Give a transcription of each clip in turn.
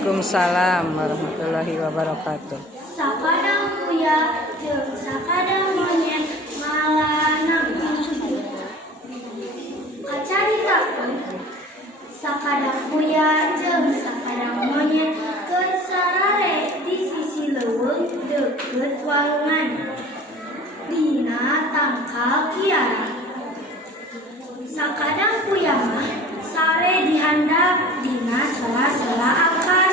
Waalaikumsalam warahmatullahi wabarakatuh. Sakadang kuya jeung sakadang monyet malanang kacaritakeun sakadang kuya jeung sakadang monyet keur sarare di sisi leuweung deukeut walungan dina tangkal kiara. Sakadang kuya mah sare dihandap dina sela-sela akar.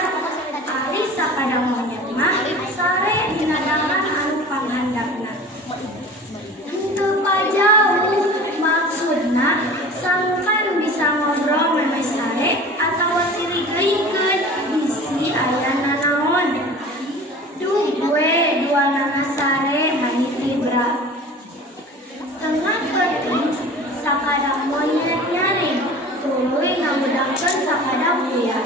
Ari sakadang monyet mah sare dina dangan anu panghandapna. Henteu pajauh maksudna sangkan bisa ngobrol memeh sare atawa sirigeuikeun bisi aya nanaon. Duh gue duanana sare manit libra. Tengah penting sakadang monyet nyaring tuluy ngabudangkeun sakadang kuya.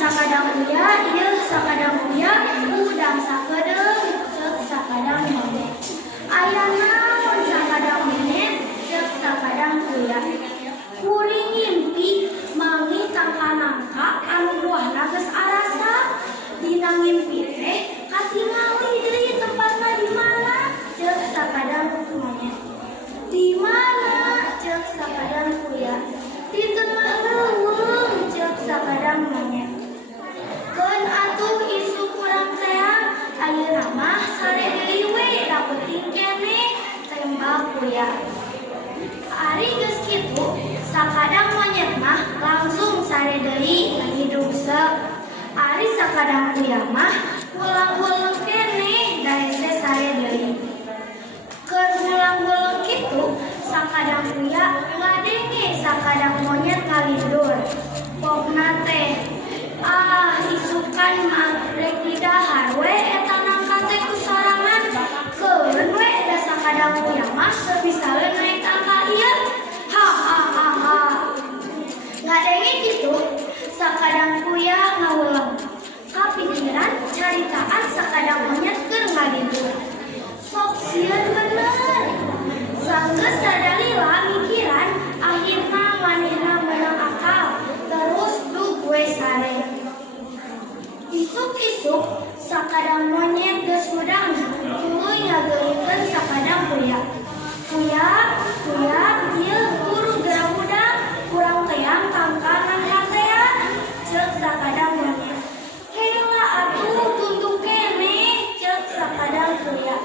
Sakadang kuya ieu sakadang kuya udang sakedeung ceuk sakadang monyet. Aya naon sakadang monyet ceuk sakadang kuya. Kuring ngimpi mangi tangka-nangka anu buahna geus arasa. Dina ngimpi teh katingali deui tempatna di mana ceuk sakadang monyet. Di mana ceuk sakadang kuya. Di tengah leuweung ceuk sakadang monyet. Keun atuh isu kurang teang ayeuna mah sare deui we da penting keneh tembak kuya. Ari geus kitu sakadang monyet mah langsung sare deui hidup seuk. Ari sakadang kuya mah ulang-ulang keneh da hese sare deui. Keur ulang-ulang kitu sakadang kuya ngadenge sakadang monyet ngalindur. Pokna teh isukan mah rek didahar we eta nangka teh kusorangan. Keun we da sakadang kuya mah sebisaeun naek tangka ieu. Ha ha ha ha. Ngadenge kitu sakadang kuya ngawulang. Kapikiran caritaan sakadang monyet keur ngalindur. Sok sieun bener. Sanggeus sadalila mikiran akhirna manehna meunang akal. Terus duh gue sare. Isuk-isuk sakadang monyet geus mudang tuluy ngageuingkeun sakadang kuya. Kuya, kuya, ieu guru gerang udang kurang teang tangka nangkatean ceuk sakadang monyet. Heula atuh tuntuk keneh ceuk sakadang kuya.